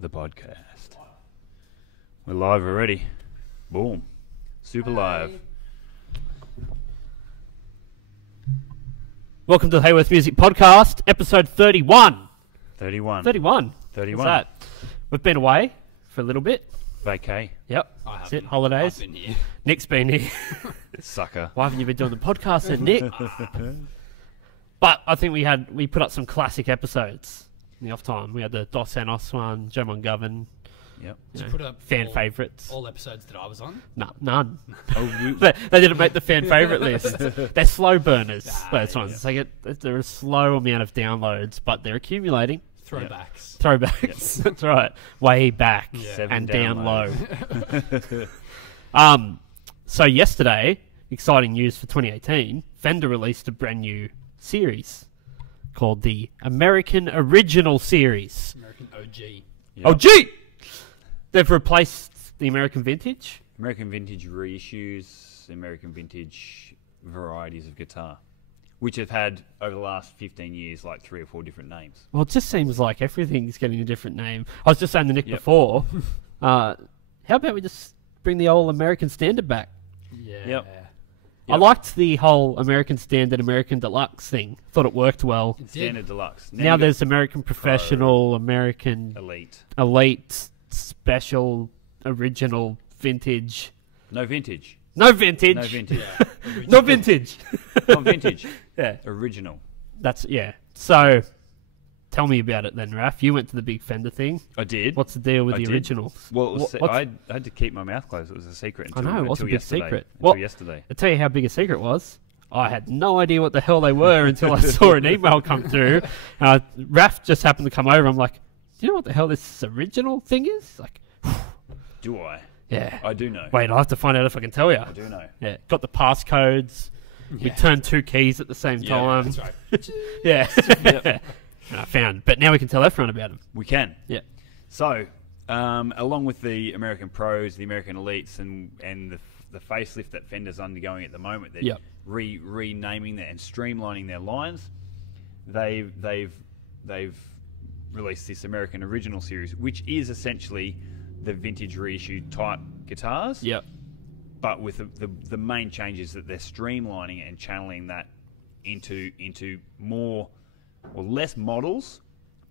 the podcast. We're live already. Boom. Super live. Welcome to the Haworth Music Podcast, episode 31. 31. 31. 31. What's that? We've been away for a little bit. Vacay. Yep. I That's haven't. it. Holidays. I've been here. Nick's been here. Sucker. Why haven't you been doing the podcast then, Nick? But I think we put up some classic episodes in the off time. We had the Dos Santos one, Joe Mongovern. Yep. Did you put up fan all- favourites. All episodes that I was on? No, none. Oh, They didn't make the fan favourite list. They're slow burners. Ah, Those ones. It's like they're a slow amount of downloads, but they're accumulating. Throwbacks. Throwbacks. That's right. Way back Yeah. Seven and down low. downloads. So yesterday, exciting news for 2018, Fender released a brand new series called the American Original Series. American OG. Yep. Oh, gee! They've replaced the American Vintage. American Vintage reissues, American Vintage varieties of guitar, which have had, over the last 15 years, like 3 or 4 different names. Well, it just seems like everything's getting a different name. I was just saying to Nick Yep. before, how about we just bring the old American Standard back? Yeah. Yep. I liked the whole American Standard, American Deluxe thing. Thought it worked well. It did. Standard Deluxe. Now you got there's American Professional, American Elite. Elite, Special, Original, Vintage. No vintage. No vintage. No vintage. Yeah. No vintage. Not vintage. Yeah, Original. that's So, tell me about it then, Raph. You went to the big Fender thing. I did. What's the deal with I the did. originals? Well, it was What's- I had to keep my mouth closed. It was a secret I until, know, what's until a big yesterday. secret? Until What- yesterday. I'll tell you how big a secret was. I had no idea what the hell they were until I saw an email come through. Raph just happened to come over. I'm like, do you know what the hell this original thing is? Like, Do I? yeah. I do know. Wait, I'll have to find out if I can tell you. I do know. Yeah, got the passcodes. We Yeah. turned 2 keys at the same Yeah, time. That's right. Yeah. Yep. I found. But now we can tell everyone about them. We can. Yeah. So, along with the American Pros, the American Elites, and the facelift that Fender's undergoing at the moment, they're Yep. renaming and streamlining their lines. They've released this American Original series, which is essentially the vintage reissue type guitars. Yep. But with the main changes that they're streamlining and channeling that into more or less models,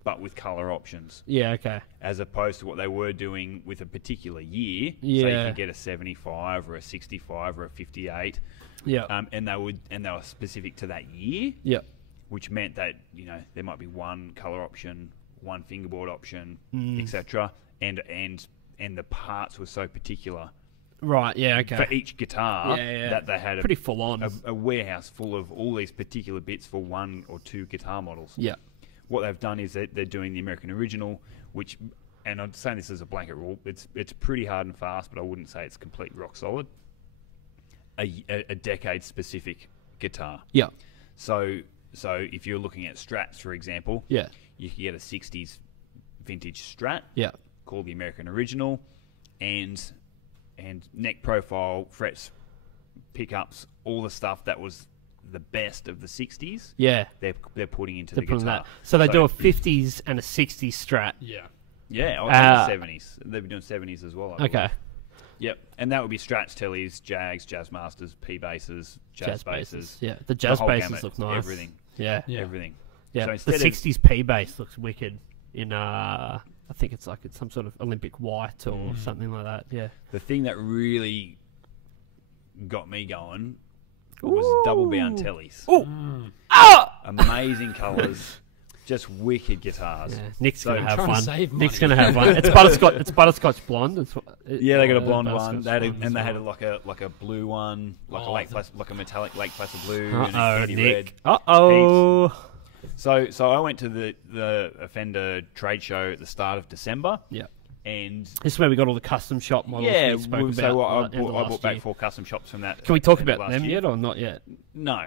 but with color options, Yeah, okay. as opposed to what they were doing with a particular year. So you Yeah. could get a 75 or a 65 or a 58, Yeah. and they were specific to that year, Yep. which meant that there might be one color option, one fingerboard option, Mm. etc. And the parts were so particular Right, yeah, okay. for each guitar Yeah. that they had Pretty full on. a warehouse full of all these particular bits for 1 or 2 guitar models. Yeah. What they've done is they're doing the American Original, which, and I'm saying this as a blanket rule, it's pretty hard and fast, but I wouldn't say it's complete rock solid. A decade specific guitar. Yeah. So if you're looking at Strats, for example, Yeah. you can get a 60s vintage Strat Yeah. called the American Original, and neck profile, frets, pickups, all the stuff that was the best of the 60s, Yeah. they're putting into They're the putting guitar. that. So they do a 50s and a 60s Strat. Yeah. Yeah, I Uh, think 70s. They've been doing 70s as well. I Okay. believe. Yep, and that would be Strats, Tellys, Jags, Jazz Masters, P basses, Jazz basses. Yeah. The jazz whole basses gamut, look nice. Everything, Yeah. Yeah. everything. Yeah. So The instead of 60s P bass looks wicked in I think it's some sort of Olympic white or something like that. Yeah. the thing that really got me going was double bound Tellys. Oh. Ah! Amazing colours, just wicked guitars. Yeah. Nick's So- gonna have trying to one. save Nick's money. gonna have one. It's butterscotch. It's butterscotch blonde. Yeah, they got a blonde one. butterscotch They had blonde as and they had well. like a blue one, like Oh, like a metallic lake placid blue and a Uh-oh, candy red. Nick. Uh-oh. So I went to the Fender trade show at the start of December, Yeah. and This is where we got all the custom shop models yeah, we spoke about. so I at the end of bought last back year. 4 custom shops from that. Can we talk end of about last them year. yet or not yet? No.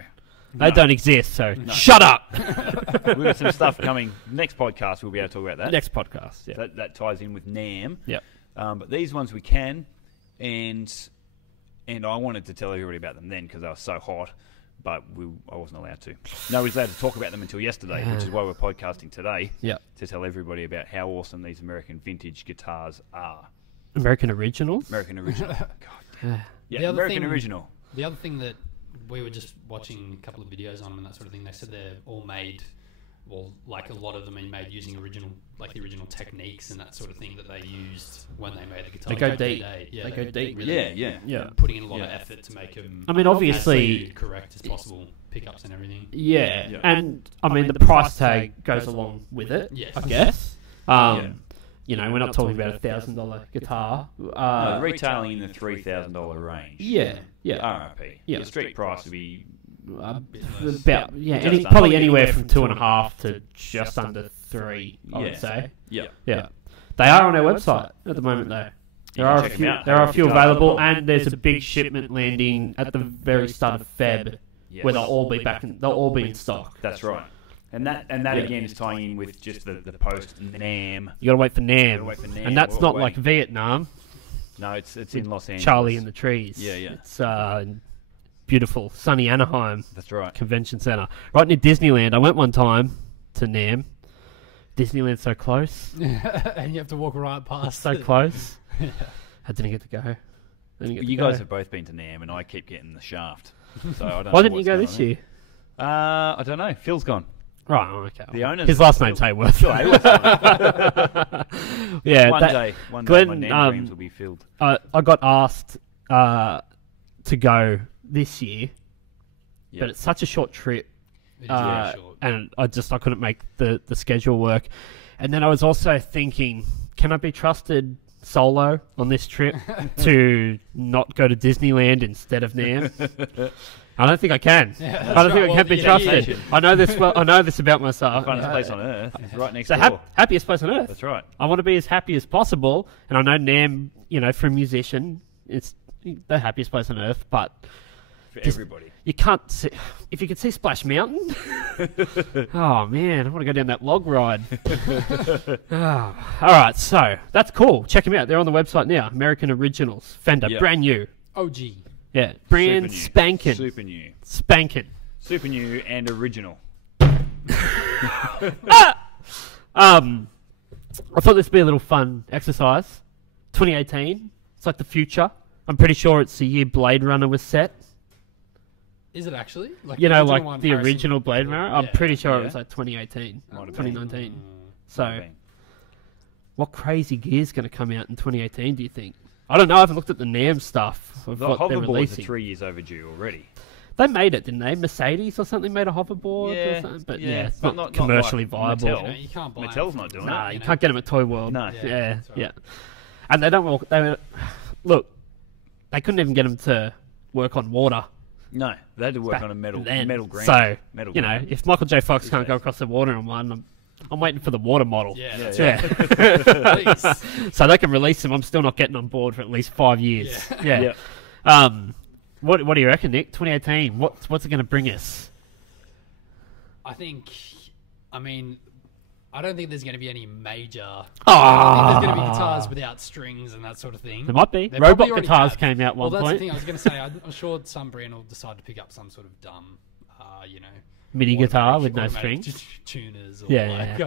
They don't exist, so shut up. We've got some stuff coming. Next podcast, we'll be able to talk about that. Next podcast. Yeah. That ties in with NAMM. Yeah. But these ones we can, and I wanted to tell everybody about them then because they were so hot. but I wasn't allowed to. No, we was allowed to talk about them until yesterday, which is why we're podcasting today. Yeah. To tell everybody about how awesome these American vintage guitars are. American originals. American original. God damn. Yeah, The other American thing- original. The other thing that we were just watching a couple of videos on them and that sort of thing, they said they're all made, well, like a lot of them are made using original, like the original techniques and that sort of thing that they used when they made the guitar. They go deep. Yeah, They go deep. Really, Yeah. putting in a lot of Yeah. effort to make them. I mean, obviously- as correct as possible, pickups and everything. Yeah. Yeah. And I mean, the price tag goes along with it. Yes. I guess. Yeah. You know, we're not talking about $1,000 guitar. No, retailing in the $3,000 range. Yeah. Yeah. RRP. Yeah. Your street price would be About Just probably under. anywhere from 2.5 to just under 3. I would Yeah. say. yeah. Yeah, they are on our website at the moment though. There can are a check 'em few. out. There are a few available, and there's a big shipment landing at the very start of Feb, Yes. where they'll all be they'll all be in stock. That's right. And that Yeah. again is tying in with just the post NAM. You gotta wait for NAM, Gotta wait for NAM. and that's We're not waiting. like Vietnam. No, it's in Los Angeles. Charlie and the Trees. Yeah, yeah. It's beautiful, sunny Anaheim That's right. Convention Center, right near Disneyland. I went one time to NAM. Disneyland's so close, And you have to walk right it's past. so close. I didn't get to go. You guys have both been to NAM, and I keep getting the shaft. So I don't know Why didn't you what's go going this on year? there. I don't know. Phil's gone. Right, okay. The owners. His last name's Haworth. Phil Haworth's gone. Yeah, One day Glenn, my NAM dreams will be filled. I got asked to go this year, Yeah. but it's such a short trip, It is very short. and I couldn't make the schedule work. And then I was also thinking, can I be trusted solo on this trip to not go to Disneyland instead of NAM? I don't think I can. Yeah, I don't think right. I can be Well, trusted. yeah. I know this. Well, I know this about myself. Funnest place on earth. It's right next So door. happiest place on earth. That's right. I want to be as happy as possible, and I know NAM, for a musician, it's the happiest place on earth. But For Just- everybody. you can't see. If you could see Splash Mountain, oh man, I want to go down that log ride. All right, so that's cool. Check them out. They're on the website now. American Originals, Fender, Yep. brand new. OG. Yeah, brand Super new. spanking, Super new. spanking. Super new and original. I thought this would be a little fun exercise. 2018. It's like the future. I'm pretty sure it's the year Blade Runner was set. Is it actually? Like You know, original like one, the Harrison original Blade Ford? Runner. I'm Yeah. pretty sure it Yeah. was like 2018, Might have been. 2019. Mm. So, Might have been. what crazy gear's going to come out in 2018? Do you think? I don't know. I haven't looked at the NAM stuff of The what they're hoverboards are releasing. 3 years overdue already. They made it, didn't they? Mercedes or something made a hoverboard Yeah, or something. But yeah, yeah, it's but not not commercially like viable. Mattel. You know, you can't buy Mattel's them not doing Nah, it. you know? can't get them at Toy World. No. Yeah, that's right. yeah. And they don't walk. Look, they couldn't even get them to work on water. No, they had to work back on a metal then. ground. So, metal you know, ground. if Michael J. Fox can't go days. across the water in one, I'm waiting for the water model. Yeah, Yeah, that's yeah. right. Please. So they can release them. I'm still not getting on board for at least 5 years. Yeah. Yeah. What do you reckon, Nick? 2018. What's it going to bring us? I think, I don't think there's going to be any major. I Ah, think there's going to be guitars without strings and that sort of thing. there might be. They probably Robot already guitars have. came out at Well, one that's point. the thing I was going to say. I'm sure some brand will decide to pick up some sort of dumb, MIDI guitar with no automatic strings. tuners, or Yeah, like,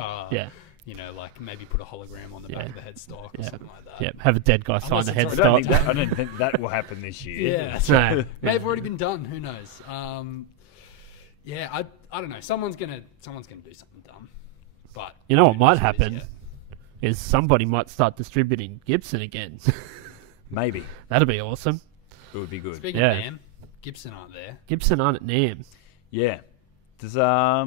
yeah. like maybe put a hologram on the back Yeah. of the headstock or Yeah. something like that. Yeah, have a dead guy sign the Unless it's headstock. I don't think that will happen this year. Yeah, that's No. right. May have Yeah. already been done. Who knows? Yeah, I don't know. Someone's gonna do something dumb. But You know what who might knows happen? yet. Is somebody might start distributing Gibson again. Maybe. That'd be awesome. It would be good. Speaking Yeah. of NAM, Gibson aren't there. Gibson aren't at NAM. Yeah. There's I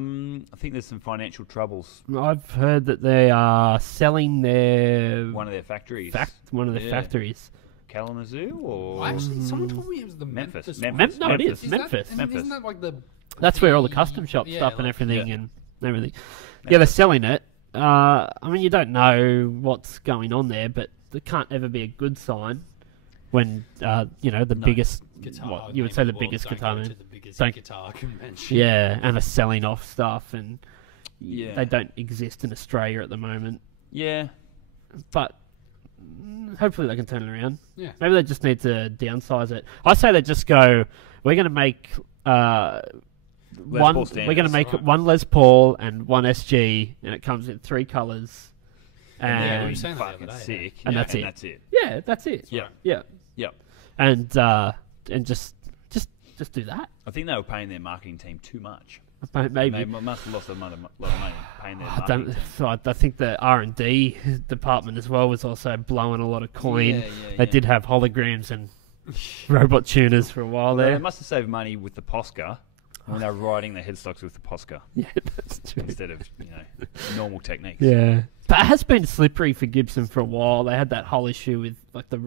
think there's some financial troubles. I've heard that they are selling their One of their factories. one of the Yeah. factories. Kalamazoo or Actually, someone told me it was the Memphis. Memphis. Memphis. one. No, it is. Is Memphis. That, Memphis. Isn't that like the? That's where all the custom shop Yeah, stuff and like- everything yeah. and everything. Yeah, they're selling it. I mean, you don't know what's going on there, but it can't ever be a good sign when the No. biggest. Guitar. What, you would say the well, biggest don't guitar go man. to the biggest Don't- guitar convention. Yeah, and are selling off stuff, and Yeah. they don't exist in Australia at the moment. Yeah. But hopefully they can turn it around. Yeah. Maybe they just need to downsize it. I say they just go, we're going to make Paul we're standards, going to make right. it one Les Paul and one SG, and it comes in 3 colours. Yeah, we And were saying that the fucking other day, sick. And Yeah, that's it. That's it. yeah, that's it. Yeah. Yeah. Yep. And just do that. I think they were paying their marketing team too much. Maybe. They must have lost a lot of money paying their I marketing don't. team. So I think the R&D department as well was also blowing a lot of coin. Yeah, They yeah. did have holograms and robot tuners for a while Well, they there. must have saved money with the Posca when they were riding their headstocks with the Posca Yeah, that's true. instead of normal techniques. Yeah, but it has been slippery for Gibson for a while. They had that whole issue with like the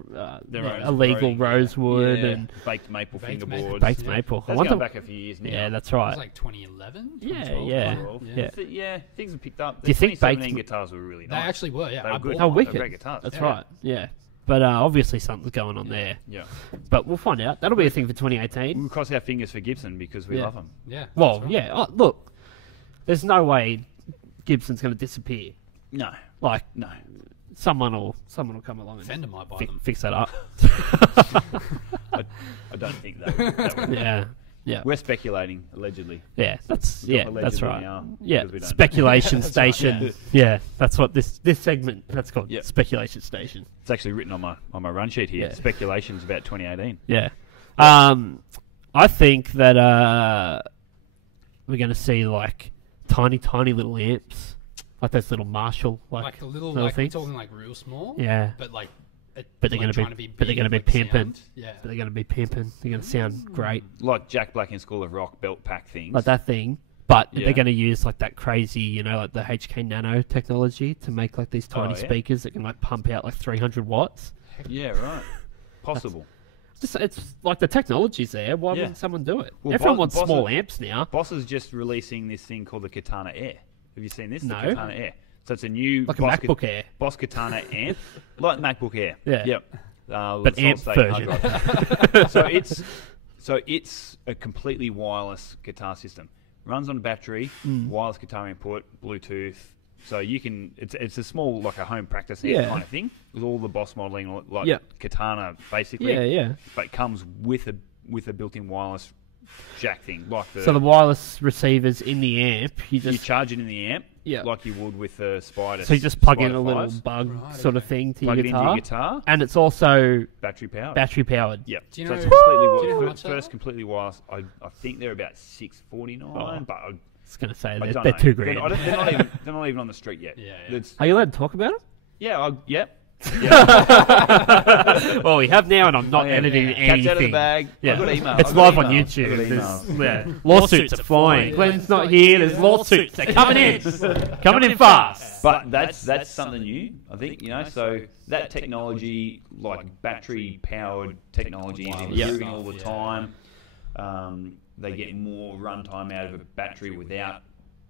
Their own illegal roading, rosewood yeah, and baked maple Baked fingerboards. baked Yeah. maple. I That's wonder. going back a few years now. Yeah, that's It right. was like 2011, Yeah, 2012. yeah. Yeah. Yeah. Things have picked up. Do you The think 2017 baked- guitars were really They nice. actually were, yeah. They were I good. bought Oh, one. They wicked. were great guitars. That's Yeah. right. Yeah, but obviously something's going on there. Yeah. But we'll find out. That'll be a thing for 2018. We'll cross our fingers for Gibson because we Yeah. love them. Yeah. Well, that's right. yeah. Oh, look, there's no way Gibson's going to disappear. No, Like no. someone will come along and Fender might buy them. fix that up. I don't think that would. Yeah, yeah, We're speculating, allegedly. yeah. That's We've yeah. got That's allegedly right. now, Yeah, because we don't know. speculation That's right, station. Yeah, that's what this segment. That's called Yep. speculation station. It's actually written on my run sheet here. Yeah. Speculations about 2018. Yeah. I think that we're going to see like tiny little amps, like those little Marshall Like a little, little like we're things. talking like real small. Yeah. But like, But they're like gonna be- trying to be but they're big gonna be with pimping. sound. Yeah. But they're going to be pimping. They're going to sound great, Like Jack Black in School of Rock belt pack things. like that thing. But Yeah. they're going to use like that crazy, like the HK Nano technology to make like these tiny Oh, yeah? speakers that can like pump out like 300 watts. Yeah, right. Possible. It's like the technology's there. Why Yeah. wouldn't someone do it? Well, Everyone Boss- wants small Boss- amps now. Boss is just releasing this thing called the Katana Air. Have you seen this? No. The Katana Air. So it's a new Like a Boss MacBook Air. Boss Katana amp, like MacBook Air. Yeah. Yep. But amp solid-state hard version. drive. so it's a completely wireless guitar system. Runs on battery, wireless guitar input, Bluetooth. So you can. It's a small like a home practice amp Yeah. kind of thing with all the Boss modeling like Yeah. Katana basically. Yeah. But it comes with a built-in wireless jack thing like the. So the wireless receivers in the amp, you you just charge it in the amp, Yeah. like you would with the Spider. so you just plug in Spider a little 5s, bug Right, sort of okay. thing to plug your it into guitar, your guitar, and it's also battery powered. battery powered. Yep. Do you So it's know- completely do you know how much first that completely wireless. I think they're about $649, Oh. but I was going to say I they're, don't they're know. $2 grand. They're not even on the street yet. Yeah, yeah. It's- Are you allowed to talk about it? yeah. Yep. Well, we have now, and I'm not I am. editing Yeah. anything. Cat's out of the bag. Yeah. I've got email. It's I've got live on email. YouTube. I've got There's- email. yeah. Lawsuits are flying. Yeah. Glenn's not here. There's lawsuits. They're coming in. Coming in fast. But that's something new, I think. So that technology, like battery powered technology, is Wireless improving stuff, all the yeah. time. They get more runtime out of a battery without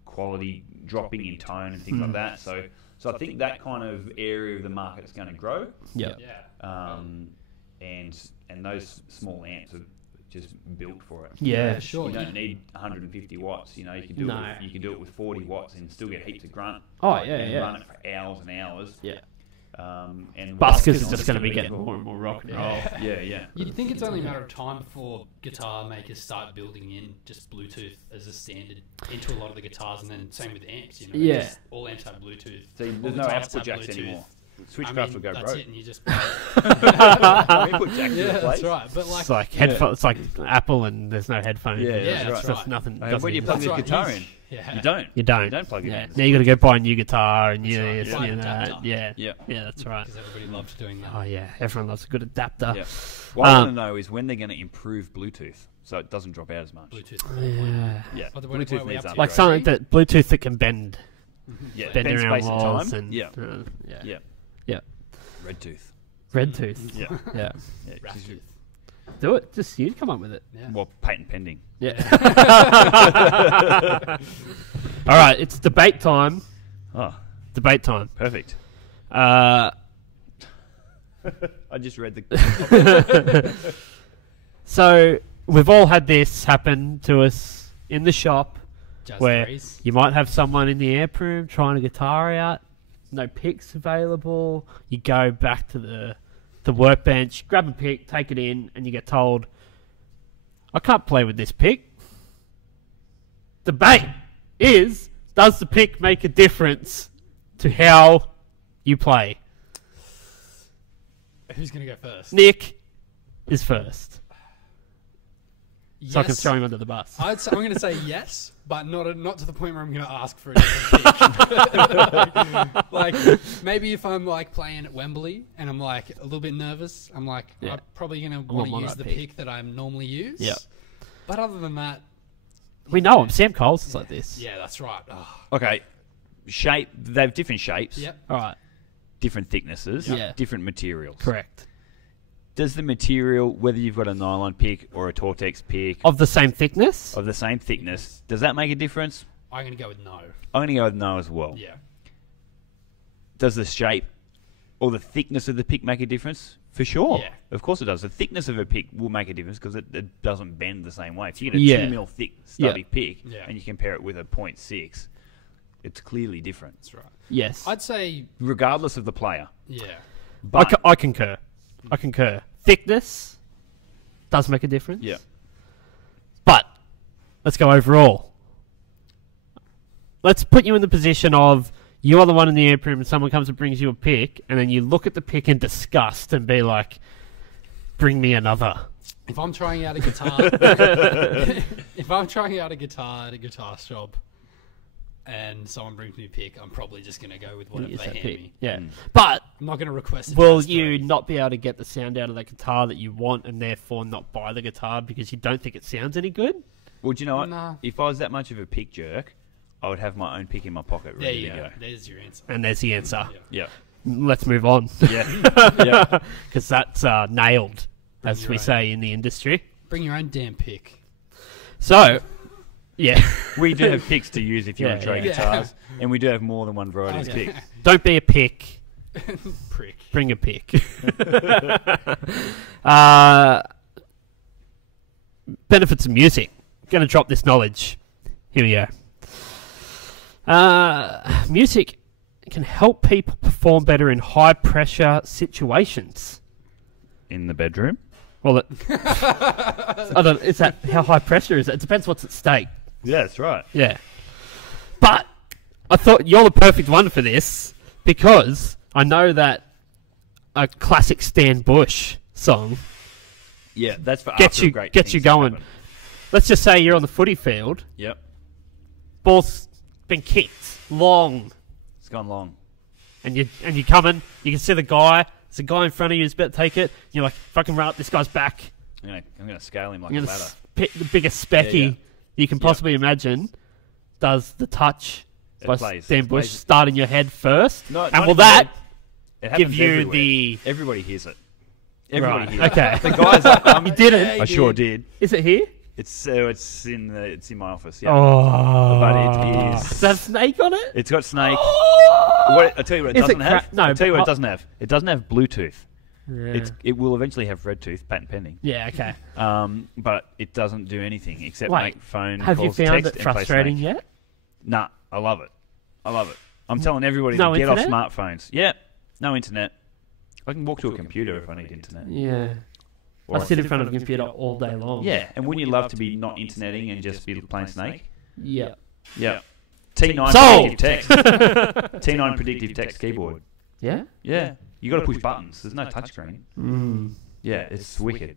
quality dropping in tone and things like that. So I think that kind of area of the market is going to grow. Yeah. Yeah. And those small amps are just built for it. Yeah. Sure. You don't need 150 watts. You can do No. you can do it with 40 watts and still get heaps of grunt. Oh, yeah, and yeah. run it for hours and hours. Yeah. And Buskers is just going to be getting more and more rock and roll. Yeah. You'd think it's only a matter of time before guitar makers start building in just Bluetooth as a standard into a lot of the guitars, and then same with amps. Yeah. Just all amps have Bluetooth. So All there's no guitars output have jacks Bluetooth. anymore. I Switchcraft mean, will go that's broke. it, and you just No input jacks yeah, in that's place. right. But like, It's like headphones. It's like Apple, and there's no headphones. Yeah, It's that's just right. nothing. And doesn't where do you even- plug that's the right, guitar you- in? Yeah. You don't. You don't. You don't plug it Yeah. in. Now you got to go buy a new guitar, and That's right. yeah, Buy an that. adapter. Yeah. Yeah. Yeah, that's right. Because everybody loves doing that. Oh yeah, everyone loves a good adapter. Yeah. What I Um, want to know is when they're going to improve Bluetooth so it doesn't drop out as much. Bluetooth. Yeah. Yeah. What are Bluetooth we needs up to? Like upgrade. something that Bluetooth that can bend Yeah. bend around space and walls time. and Yeah. yeah. Yeah. Yeah. Red tooth. Red tooth. Yeah. Yeah. Yeah. Rat just- tooth. Do it. Just you come up with it. Yeah. Well, patent pending. Yeah. All right, it's debate time. Oh, Debate time. perfect. Uh, I just read the. so we've all had this happen to us in the shop, Jazz where threes. you might have someone in the amp room trying a guitar out, no picks available. You go back to the workbench, grab a pick, take it in, and you get told, "I can't play with this pick." debate is, does the pick make a difference to how you play? Who's going to go first? Nick is first. So I can Yes. throw him under the bus. I'm going to say yes, but not to the point where I'm going to ask for a different pick. Like, maybe if I'm like playing at Wembley and I'm like a little bit nervous, I'm like, Yeah. I'm probably going to want want my to use right the pick. pick that I normally use. Yeah. But other than that, We know him. Sam Coles is like this. yeah, that's right. Oh, Okay, shape. They have different shapes, yep. All right. different thicknesses, Yeah. different materials. Correct. Does the material, whether you've got a nylon pick or a Tortex pick Of the same thickness? of the same thickness, does that make a difference? I'm going to go with no. I'm going to go with no as well. Yeah. Does the shape or the thickness of the pick make a difference? For sure. Yeah. Of course it does. The thickness of a pick will make a difference because it doesn't bend the same way. If you get a Yeah. 2 mil thick stubby Yeah. pick Yeah. and you compare it with a 0.6, it's clearly different, That's right. Yes. I'd say, regardless of the player. yeah. But I concur. I concur. Thickness does make a difference. yeah, But let's go overall. Let's put you in the position of you are the one in the airport and someone comes and brings you a pick, and then you look at the pick in disgust and be like, bring me another. If I'm trying out a guitar, if I'm trying out a guitar at a guitar shop, and someone brings me a pick, I'm probably just going to go with whatever Use they that hand pick. me. Yeah. But I'm not going to request it. will as you three. not be able to get the sound out of that guitar that you want and therefore not buy the guitar because you don't think it sounds any good? well, do you know what? Nah. If I was that much of a pick jerk, I would have my own pick in my pocket There ready you to go. go. There's your answer. And there's the answer. Yeah. Yeah. Let's move on. Yeah. yeah. Because that's nailed, as your we own. say in the industry. Bring your own damn pick. So, yeah. We do have picks to use if you want to Yeah, trade yeah. guitars, and we do have more than one variety of Okay. picks. Don't be a pick. Prick. Bring a pick. Benefits of music. Going to drop this knowledge. Here we go. Music can help people perform better in high pressure situations. In the bedroom? Well, I don't. Is that how high pressure is it? It depends what's at stake. Yeah, that's right. Yeah. But I thought you're the perfect one for this because I know that a classic Stan Bush song Yeah, that's for Gets after you- great gets you things going. happen. let's just say you're on the footy field, Yep. ball's been kicked long, It's gone long. and you're coming, you can see the guy, there's a guy in front of you who's about to take it, and you're like, fucking run up this guy's back. I'm gonna scale him like You're a gonna ladder. the biggest specky Yeah, yeah. you can possibly imagine does the touch It by plays. Stan It Bush plays. start in your head first, No, and not will even that It give happens you everywhere. the... Everybody hears it. Everybody Right, hears okay. it. The guys. You didn't? I sure did. Is it here? It's in my office. Yeah. Oh. But it is- Does that have snake on it? It's got snake. Oh. I tell you what, it Is it doesn't have. no, I'll tell you what but- it doesn't have. It doesn't have Bluetooth. Yeah. It will eventually have red tooth, patent pending. Yeah, okay. But it doesn't do anything except Wait, make phone Have you calls, found text, it and play frustrating Snake. yet? Nah, I love it. I love it. I'm telling everybody No to get internet? off smartphones. Yeah, no internet. I can walk to a computer if I need internet. Yeah. Or I sit in front of a computer all day long. Yeah, and wouldn't you love to be not interneting and just be playing Snake? Yeah. Yeah. T9 Sold! predictive text. T9 predictive text keyboard. Yeah? Yeah. You got to push buttons. There's no touchscreen. Mm. Yeah, it's wicked.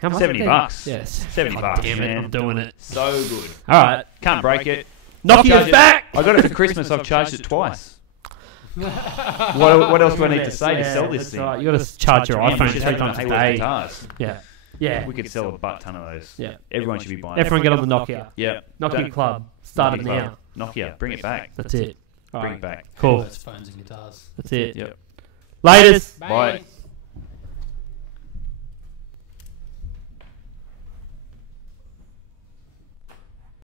How much? $70. Yes. 70 bucks, Damn it, man. I'm doing it. So good. All right. Can't break it. Nokia's back! I got it for Christmas. I've charged it twice. What else do I need to say to sell this thing? Right. You got to charge your Yeah, iPhone just 3 have times a Haworth day. guitars. Yeah. Yeah. We could sell a butt ton of those. Yeah. Everyone should be buying. Everyone get on the Nokia. Yeah. Nokia Don't- Club. Started Nokia now. Club. Nokia, bring it back. That's it. All Bring right. it back. Cool. Those phones and guitars. That's it. Yep. Latest. Bye.